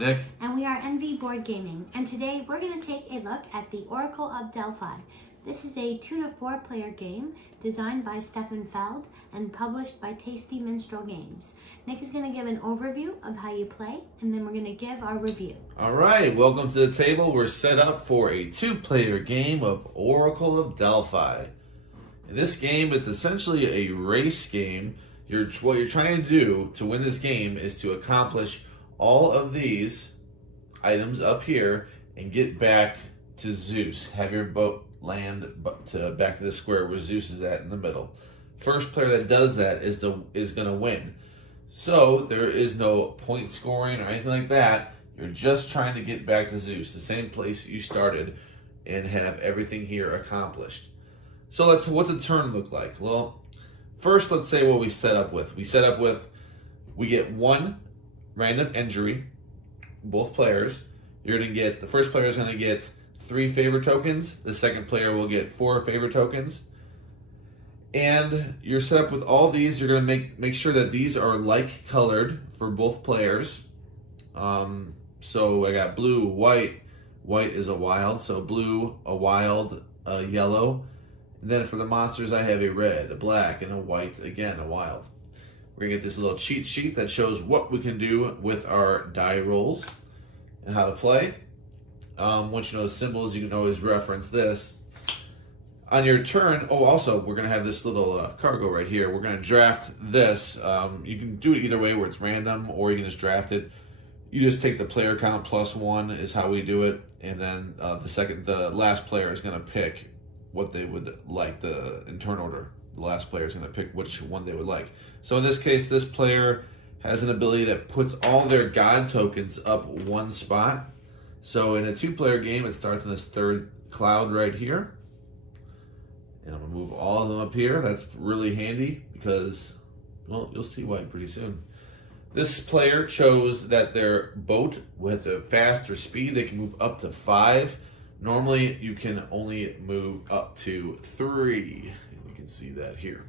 Nick. And we are NV Board Gaming. And today we're going to take a look at the Oracle of Delphi. This is a 2 to 4 player game designed by Stefan Feld and published by Tasty Minstrel Games. Nick is going to give an overview of how you play, and then we're going to give our review. All right, welcome to the table. We're set up for a 2-player game of Oracle of Delphi. In this game, it's essentially a race game. What you're trying to do to win this game is to accomplish all of these items up here and get back to Zeus. Have your boat land back to the square where Zeus is at in the middle. First player that does that is going to win. So there is no point scoring or anything like that. You're just trying to get back to Zeus, the same place you started, and have everything here accomplished. So what's a turn look like? Well, first, let's say what we set up with. We get one random injury, both players. The first player is going to get 3 favor tokens. The second player will get 4 favor tokens. And you're set up with all these. You're going to make sure that these are like colored for both players. So I got blue, white. White is a wild, so blue, a wild, a yellow. And then for the monsters, I have a red, a black, and a white, again, a wild. We're going to get this little cheat sheet that shows what we can do with our die rolls and how to play. Once you know the symbols, you can always reference this. On your turn, also, we're going to have this little cargo right here. We're going to draft this. You can do it either way where it's random, or you can just draft it. You just take the player count plus 1 is how we do it. And then the last player is going to pick what they would like in turn order. The last player is going to pick which one they would like. So in this case, this player has an ability that puts all their god tokens up one spot. So in a 2-player game, it starts in this third cloud right here. And I'm going to move all of them up here. That's really handy because, well, you'll see why pretty soon. This player chose that their boat with a faster speed, they can move up to 5. Normally, you can only move up to 3. You can see that here.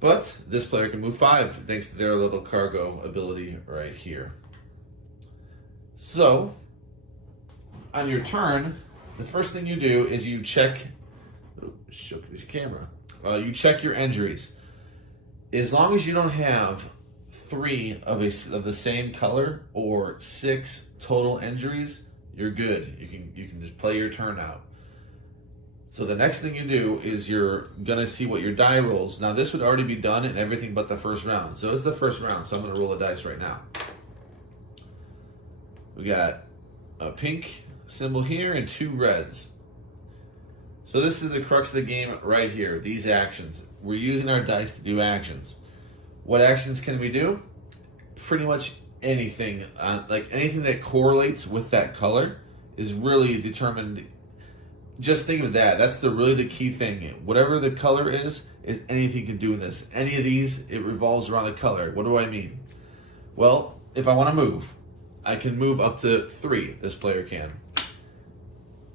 But this player can move 5 thanks to their little cargo ability right here. So, on your turn, the first thing you do is you check. Shook the camera. You check your injuries. As long as you don't have 3 of the same color or 6 total injuries, you're good. You can just play your turn out. So the next thing you do is you're gonna see what your die rolls. Now this would already be done in everything but the first round. So it's the first round. So I'm gonna roll the dice right now. We got a pink symbol here and 2 reds. So this is the crux of the game right here. These actions. We're using our dice to do actions. What actions can we do? Pretty much anything. Like anything that correlates with that color is really determined. Just think of that. That's really the key thing. Whatever the color is anything you can do in this. Any of these, it revolves around the color. What do I mean? Well, if I want to move, I can move up to 3. This player can.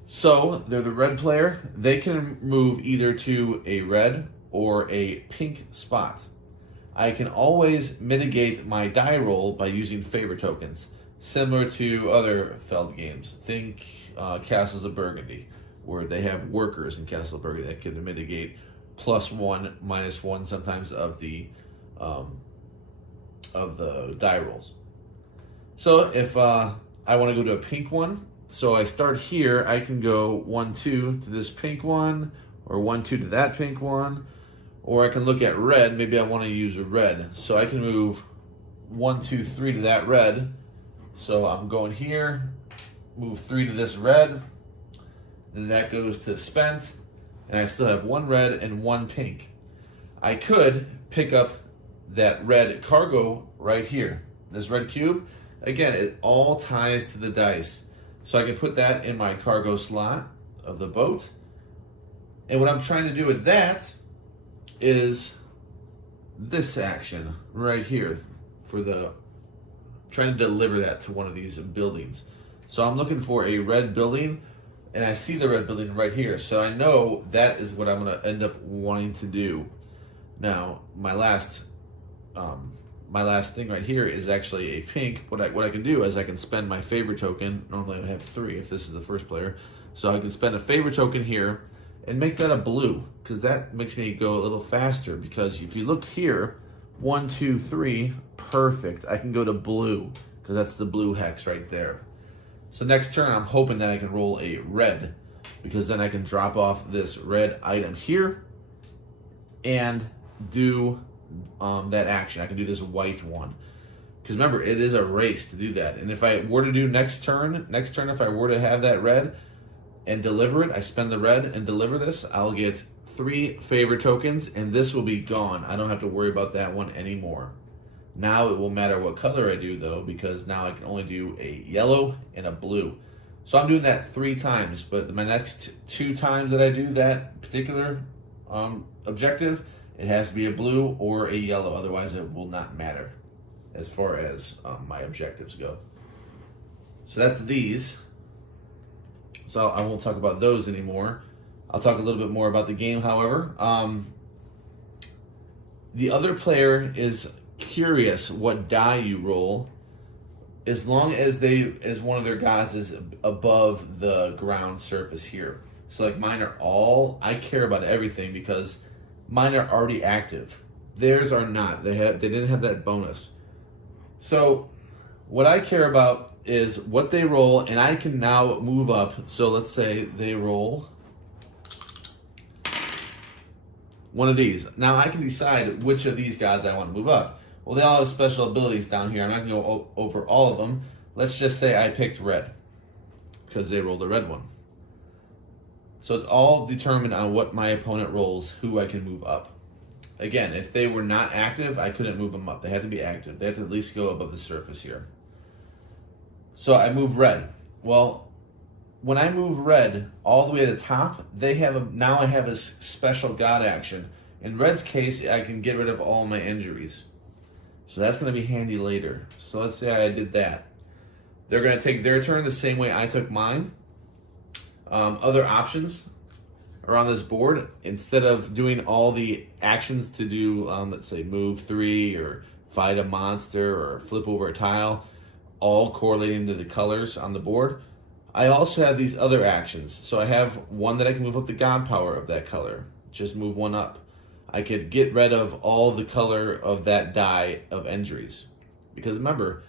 So, they're the red player. They can move either to a red or a pink spot. I can always mitigate my die roll by using favor tokens, similar to other Feld games. Think Castles of Burgundy, where they have workers in Castle of Burgundy that can mitigate +1, -1 sometimes of the die rolls. So if I want to go to a pink one, so I start here, I can go 1, 2 to this pink one, or 1, 2 to that pink one, or I can look at red. Maybe I want to use a red, so I can move 1, 2, 3 to that red. So I'm going here, move 3 to this red, then that goes to spent, and I still have 1 red and 1 pink. I could pick up that red cargo right here, this red cube. Again, it all ties to the dice. So I can put that in my cargo slot of the boat. And what I'm trying to do with that is this action right here trying to deliver that to one of these buildings. So I'm looking for a red building, and I see the red building right here. So I know that is what I'm going to end up wanting to do. Now, my last my last thing right here is actually a pink. What I can do is I can spend my favor token. Normally I would have 3 if this is the first player. So I can spend a favor token here and make that a blue, because that makes me go a little faster. Because if you look here, 1, 2, 3, perfect. I can go to blue because that's the blue hex right there. So next turn, I'm hoping that I can roll a red, because then I can drop off this red item here and do that action. I can do this white one. Because remember, it is a race to do that. And if I were to do next turn, if I were to have that red and deliver it, I spend the red and deliver this, I'll get 3 favor tokens, and this will be gone. I don't have to worry about that one anymore. Now it will matter what color I do, though, because now I can only do a yellow and a blue. So I'm doing that 3 times, but my next 2 times that I do that particular objective, it has to be a blue or a yellow. Otherwise, it will not matter as far as my objectives go. So that's these. So I won't talk about those anymore. I'll talk a little bit more about the game, however. The other player is curious what die you roll, as long as one of their gods is above the ground surface here. So like mine are all, I care about everything because mine are already active. Theirs are not. They didn't have that bonus. So what I care about is what they roll, and I can now move up. So let's say they roll one of these. Now I can decide which of these gods I want to move up. Well, they all have special abilities down here. I'm not going to go over all of them. Let's just say I picked red because they rolled a red one. So it's all determined on what my opponent rolls, who I can move up. Again, if they were not active, I couldn't move them up. They had to be active. They had to at least go above the surface here. So I move red. Well, when I move red all the way to the top, now I have a special god action. In red's case, I can get rid of all my injuries. So that's going to be handy later. So let's say I did that. They're going to take their turn the same way I took mine. Other options are on this board. Instead of doing all the actions to do, let's say, move 3 or fight a monster or flip over a tile, all correlating to the colors on the board, I also have these other actions. So I have one that I can move up the god power of that color. Just move one up. I could get rid of all the color of that die of injuries. Because remember,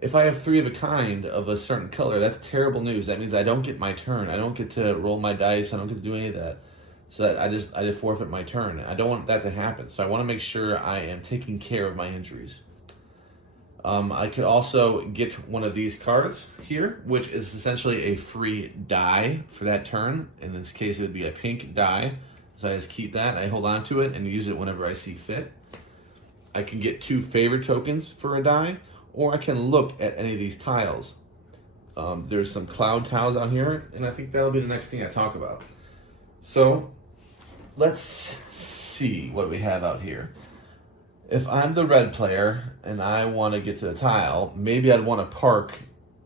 if I have 3 of a kind of a certain color, that's terrible news. That means I don't get my turn. I don't get to roll my dice. I don't get to do any of that. So that I just forfeit my turn. I don't want that to happen. So I want to make sure I am taking care of my injuries. I could also get one of these cards here, which is essentially a free die for that turn. In this case, it would be a pink die. So I just keep that, I hold on to it, and use it whenever I see fit. I can get 2 favor tokens for a die, or I can look at any of these tiles. There's some cloud tiles out here, and I think that'll be the next thing I talk about. So let's see what we have out here. If I'm the red player and I want to get to the tile, maybe I'd want to park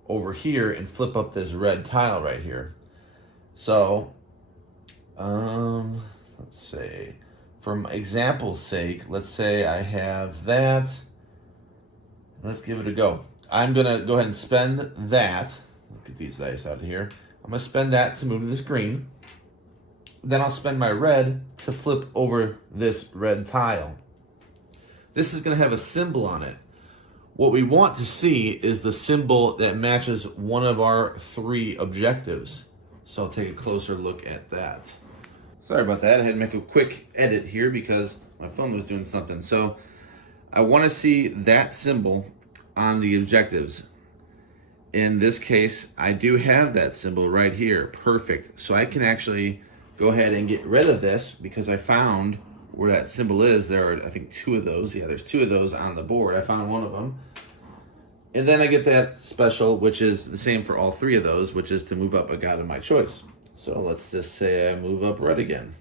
over here and flip up this red tile right here. So, let's say, for example's sake, let's say I have that. Let's give it a go. I'm going to go ahead and spend that. Look at these dice out here. I'm going to spend that to move to this green. Then I'll spend my red to flip over this red tile. This is going to have a symbol on it. What we want to see is the symbol that matches one of our 3 objectives. So I'll take a closer look at that. Sorry about that. I had to make a quick edit here because my phone was doing something. So I want to see that symbol on the objectives. In this case, I do have that symbol right here. Perfect. So I can actually go ahead and get rid of this because I found where that symbol is. There are, I think, 2 of those. Yeah, there's 2 of those on the board. I found one of them. And then I get that special, which is the same for all 3 of those, which is to move up a god of my choice. So let's just say I move up red again.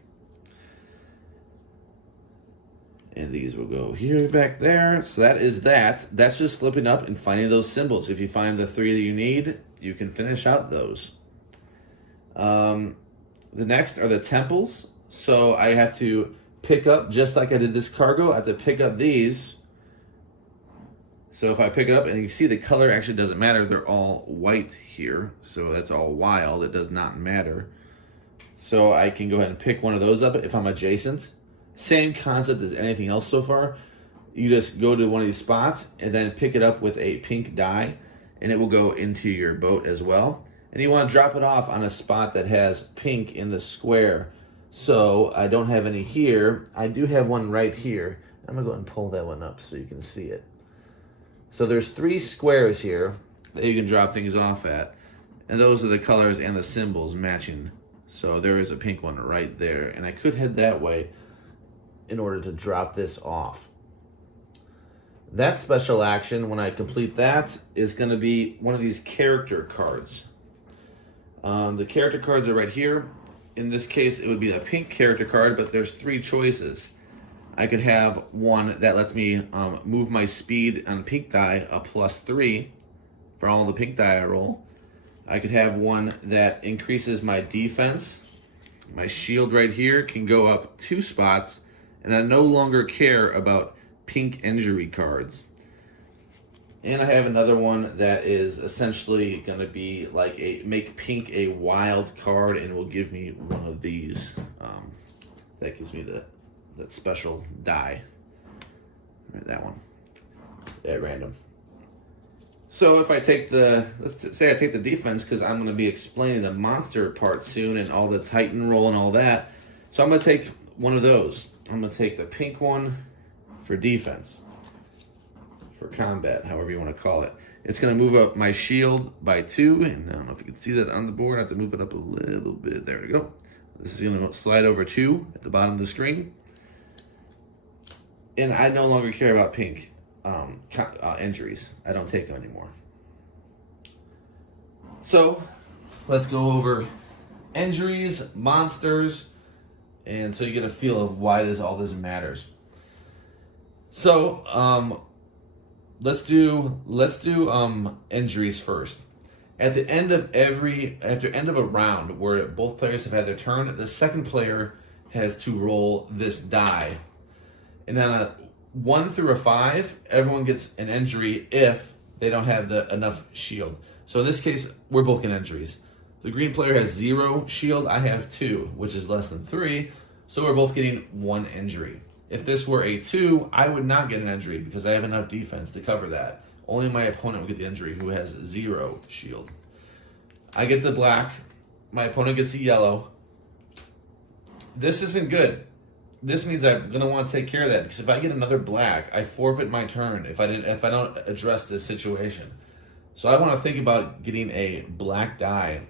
And these will go here, back there. So that is that. That's just flipping up and finding those symbols. If you find the 3 that you need, you can finish out those. The next are the temples. So I have to pick up, just like I did this cargo, I have to pick up these So if I pick it up, and you see the color actually doesn't matter, they're all white here. So that's all wild, it does not matter. So I can go ahead and pick one of those up if I'm adjacent. Same concept as anything else so far. You just go to one of these spots and then pick it up with a pink die, and it will go into your boat as well. And you want to drop it off on a spot that has pink in the square. So I don't have any here. I do have one right here. I'm gonna go ahead and pull that one up so you can see it. So there's 3 squares here that you can drop things off at. And those are the colors and the symbols matching. So there is a pink one right there. And I could head that way in order to drop this off. That special action, when I complete that, is going to be one of these character cards. The character cards are right here. In this case, it would be a pink character card, but there's 3 choices. I could have one that lets me move my speed on pink die up +3 for all the pink die I roll. I could have one that increases my defense. My shield right here can go up 2 spots, and I no longer care about pink injury cards. And I have another one that is essentially going to be like make pink a wild card, and will give me one of these. That gives me that special die. Right, that one at random. So if I take let's say I take the defense, because I'm going to be explaining the monster part soon and all the Titan roll and all that. So I'm going to take one of those. I'm going to take the pink one for defense, for combat, however you want to call it. It's going to move up my shield by 2, and I don't know if you can see that on the board. I have to move it up a little bit. There we go. This is going to slide over 2 at the bottom of the screen. And I no longer care about pink injuries. I don't take them anymore. So let's go over injuries, monsters, and so you get a feel of why all this matters. So let's do injuries first. At the end of a round where both players have had their turn, the second player has to roll this die. And then a 1 through a 5, everyone gets an injury if they don't have enough shield. So in this case, we're both getting injuries. The green player has 0 shield, I have 2, which is less than 3. So we're both getting 1 injury. If this were a 2, I would not get an injury because I have enough defense to cover that. Only my opponent will get the injury who has 0 shield. I get the black, my opponent gets a yellow. This isn't good. This means I'm going to want to take care of that, because if I get another black, I forfeit my turn if I don't address this situation. So I want to think about getting a black die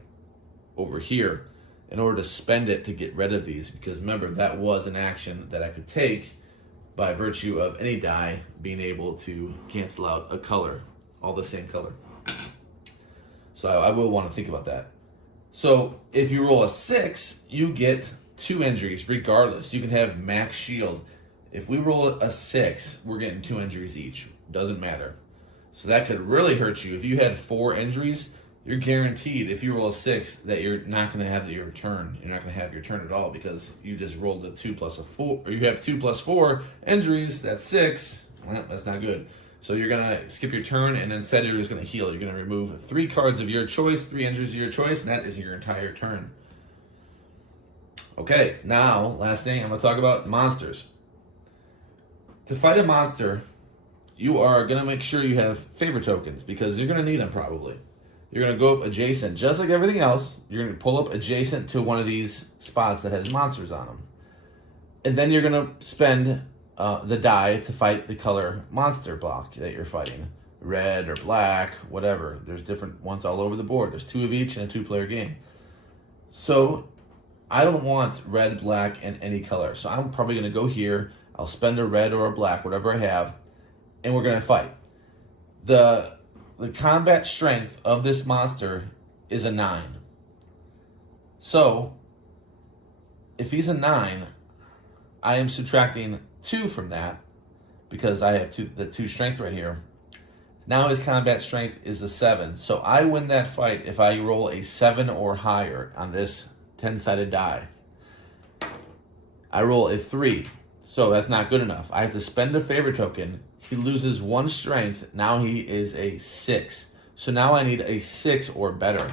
over here in order to spend it to get rid of these, because remember, that was an action that I could take by virtue of any die being able to cancel out a color, all the same color. So I will want to think about that. So if you roll a 6, you get 2 injuries regardless. You can have max shield. If we roll a 6, we're getting 2 injuries each. Doesn't matter. So that could really hurt you. If you had 4 injuries, you're guaranteed if you roll a 6 that you're not going to have your turn. You're not going to have your turn at all, because you just rolled a 2 plus a 4, or you have 2 plus 4 injuries. That's 6. Well, that's not good. So you're going to skip your turn, and instead you're just going to heal. You're going to remove 3 cards of your choice, 3 injuries of your choice, and that is your entire turn. Okay, now, last thing, I'm going to talk about monsters. To fight a monster, you are going to make sure you have favor tokens, because you're going to need them probably. You're going to go up adjacent, just like everything else. You're going to pull up adjacent to one of these spots that has monsters on them. And then you're going to spend the die to fight the color monster block that you're fighting. Red or black, whatever. There's different ones all over the board. There's 2 of each in a 2-player game. So I don't want red, black, and any color. So I'm probably going to go here. I'll spend a red or a black, whatever I have, and we're going to fight. The combat strength of this monster is a 9. So if he's a 9, I am subtracting 2 from that, because I have the 2 strength right here. Now his combat strength is a 7. So I win that fight if I roll a 7 or higher on this 10-sided die. I roll a 3, so that's not good enough. I have to spend a favor token. He loses 1 strength. Now he is a 6. So now I need a 6 or better.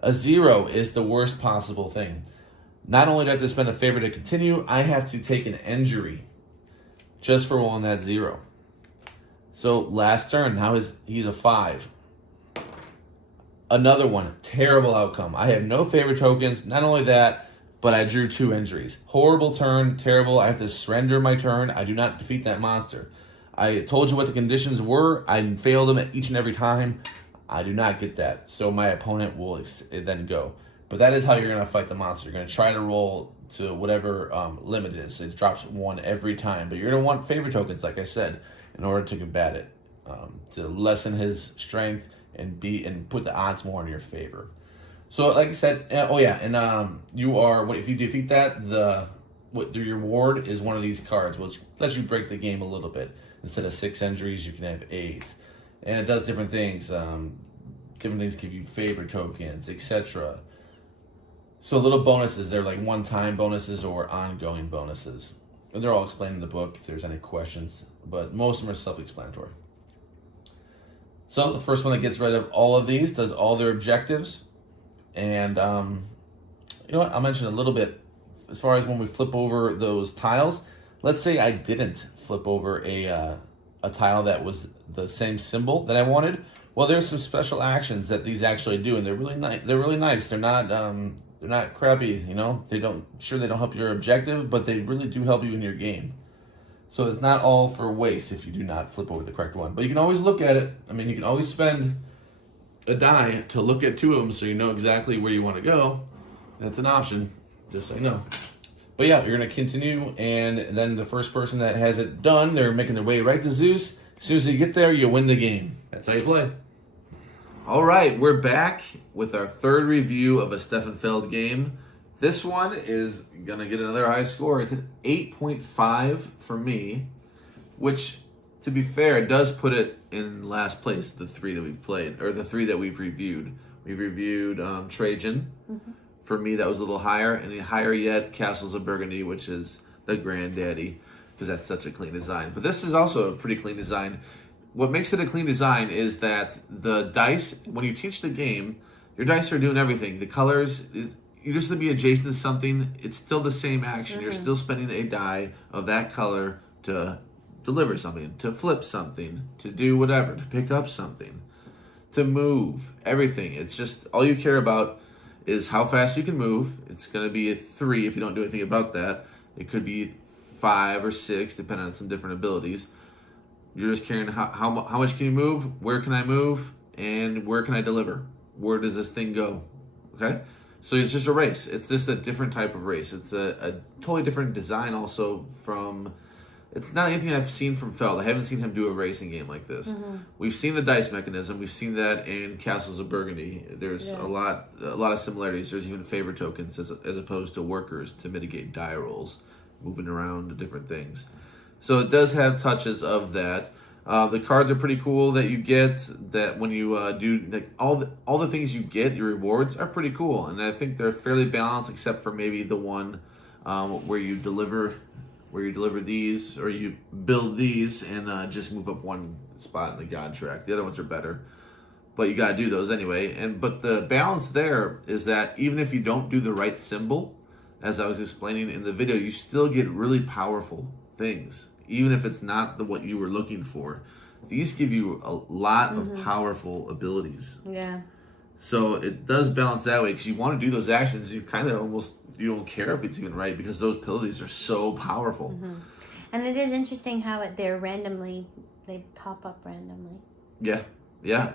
A 0 is the worst possible thing. Not only do I have to spend a favor to continue, I have to take an injury just for rolling that 0. So last turn, now he's a 5. Another one, terrible outcome. I have no favor tokens. Not only that, but I drew 2 injuries. Horrible turn, terrible. I have to surrender my turn. I do not defeat that monster. I told you what the conditions were. I failed them at each and every time. I do not get that. So my opponent will then go. But that is how you're going to fight the monster. You're going to try to roll to whatever limit it is. It drops 1 every time. But you're going to want favor tokens, like I said, in order to combat it. To lessen his strength and put the odds more in your favor. So like I said, if you defeat that, the reward is one of these cards, which lets you break the game a little bit. Instead of 6 injuries, you can have 8. And it does different things. Different things give you favor tokens, etc. So little bonuses, they're like one-time bonuses or ongoing bonuses. And they're all explained in the book if there's any questions, but most of them are self-explanatory. So the first one that gets rid of all of these does all their objectives. And you know what? I'll mention a little bit as far as when we flip over those tiles. Let's say I didn't flip over a tile that was the same symbol that I wanted. Well, there's some special actions that these actually do, and they're really nice. They're really nice. They're not crappy. You know, they don't help your objective, but they really do help you in your game. So it's not all for waste if you do not flip over the correct one. But you can always look at it. I mean, you can always spend a die to look at 2 of them so you know exactly where you want to go. That's an option, just so you know. But yeah, you're going to continue, and then the first person that has it done, they're making their way right to Zeus. As soon as you get there, you win the game. That's how you play. All right, we're back with our 3rd review of a Stefan Feld game. This one is going to get another high score. It's an 8.5 for me, which, to be fair, it does put it in last place, the 3 that we've played, or the 3 that we've reviewed. We've reviewed Trajan. Mm-hmm. For me, that was a little higher. And higher yet, Castles of Burgundy, which is the granddaddy, because that's such a clean design. But this is also a pretty clean design. What makes it a clean design is that the dice, when you teach the game, your dice are doing everything. The colors, you just to be adjacent to something, it's still the same action. Mm-hmm. You're still spending a die of that color to deliver something, to flip something, to do whatever, to pick up something, to move, everything. It's just, all you care about is how fast you can move. It's going to be a 3 if you don't do anything about that. It could be 5 or 6, depending on some different abilities. You're just caring how much can you move, where can I move, and where can I deliver? Where does this thing go? Okay? So it's just a race. It's just a different type of race. It's a totally different design also from... It's not anything I've seen from Feld. I haven't seen him do a racing game like this. Mm-hmm. We've seen the dice mechanism. We've seen that in Castles of Burgundy. There's a lot of similarities. There's even favor tokens as opposed to workers to mitigate die rolls, moving around to different things. So it does have touches of that. The cards are pretty cool that you get. That when you do all the things you get, your rewards are pretty cool, and I think they're fairly balanced, except for maybe the one where you deliver these, or you build these and just move up 1 spot in the God track. The other ones are better, but you got to do those anyway. But the balance there is that even if you don't do the right symbol, as I was explaining in the video, you still get really powerful things, even if it's not what you were looking for. These give you a lot of powerful abilities. Yeah. So it does balance that way, because you want to do those actions. You kind of almost, you don't care if it's even right, because those abilities are so powerful. Mm-hmm. And it is interesting how they pop up randomly. Yeah.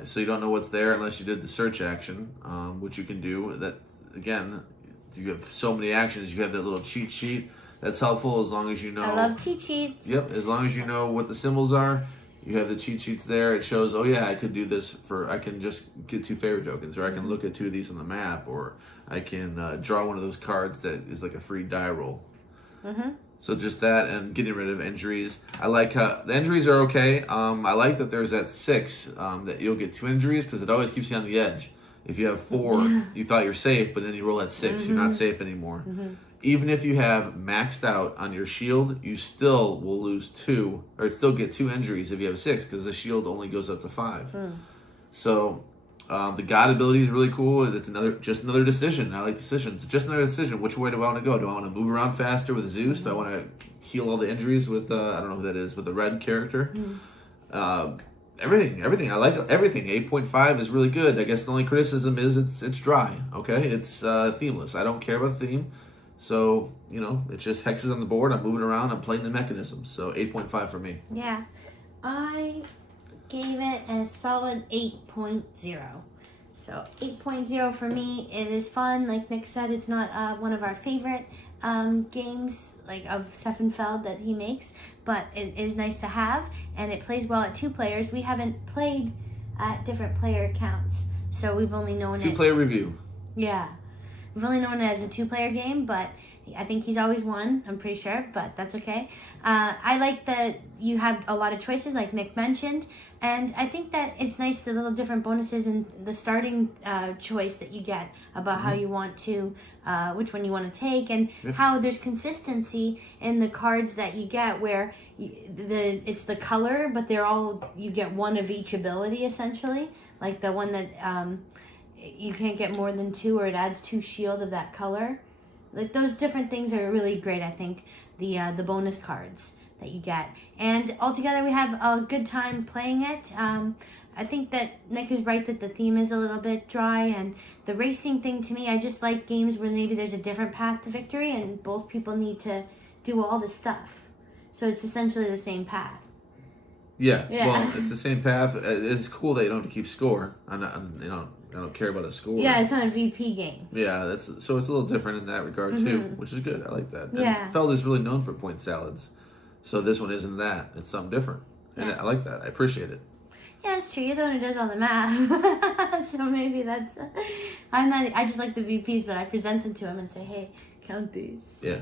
So you don't know what's there unless you did the search action, which you can do. That, again, you have so many actions. You have that little cheat sheet. That's helpful as long as you know. I love cheat sheets. Yep, as long as you know what the symbols are. You have the cheat sheets there. It shows, oh yeah, I could do this I can just get 2 favor tokens, or I can look at 2 of these on the map, or I can draw one of those cards that is like a free die roll. Mm-hmm. So just that, and getting rid of injuries. I like how the injuries are okay. I like that there's that 6, that you'll get 2 injuries, because it always keeps you on the edge. If you have 4, you thought you're safe, but then you roll at 6, you're not safe anymore. Mm-hmm. even if you have maxed out on your shield, you still will lose 2, or still get 2 injuries if you have 6, because the shield only goes up to 5. So the God ability is really cool. It's just another decision. I like decisions. Just another decision. Which way do I want to go? Do I want to move around faster with Zeus? Do I want to heal all the injuries with I don't know who that is, with the red character? Everything. I like everything. 8.5 is really good. I guess the only criticism is it's dry. Okay, it's themeless. I don't care about the theme. So, it's just hexes on the board. I'm moving around. I'm playing the mechanisms. So 8.5 for me. Yeah. I gave it a solid 8.0. So 8.0 for me. It is fun. Like Nick said, it's not one of our favorite games of Stefan Feld that he makes, but it is nice to have, and it plays well at 2 players. We haven't played at different player counts, so we've only known 2-player review. Yeah. We've only known it as a 2-player game, but I think he's always won, I'm pretty sure, but that's okay. I like that you have a lot of choices, like Nick mentioned, and I think that it's nice, the little different bonuses and the starting choice that you get about how you want to, which one you want to take, and how there's consistency in the cards that you get, where it's the color, but you get one of each ability, essentially, like the one that you can't get more than 2, or it adds 2 shield of that color. Like, those different things are really great, I think, the bonus cards that you get. And altogether, we have a good time playing it. I think that Nick is right that the theme is a little bit dry, and the racing thing, to me, I just like games where maybe there's a different path to victory and both people need to do all the stuff. So it's essentially the same path. Yeah. Well, it's the same path. It's cool that you don't have to keep score. I don't care about a score. Yeah, it's not a VP game. Yeah, so it's a little different in that regard too, which is good. I like that. Yeah. And Feld is really known for point salads, so this one isn't that. It's something different, and I like that. I appreciate it. Yeah, it's true. You're the one who does all the math, so maybe that's. I'm not. I just like the VPs, but I present them to him and say, "Hey, count these." Yeah.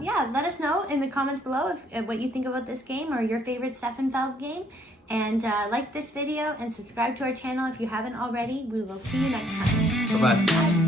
Yeah, let us know in the comments below if what you think about this game or your favorite Stefan Feld game. And like this video and subscribe to our channel if you haven't already. We will see you next time. Bye-bye. Bye.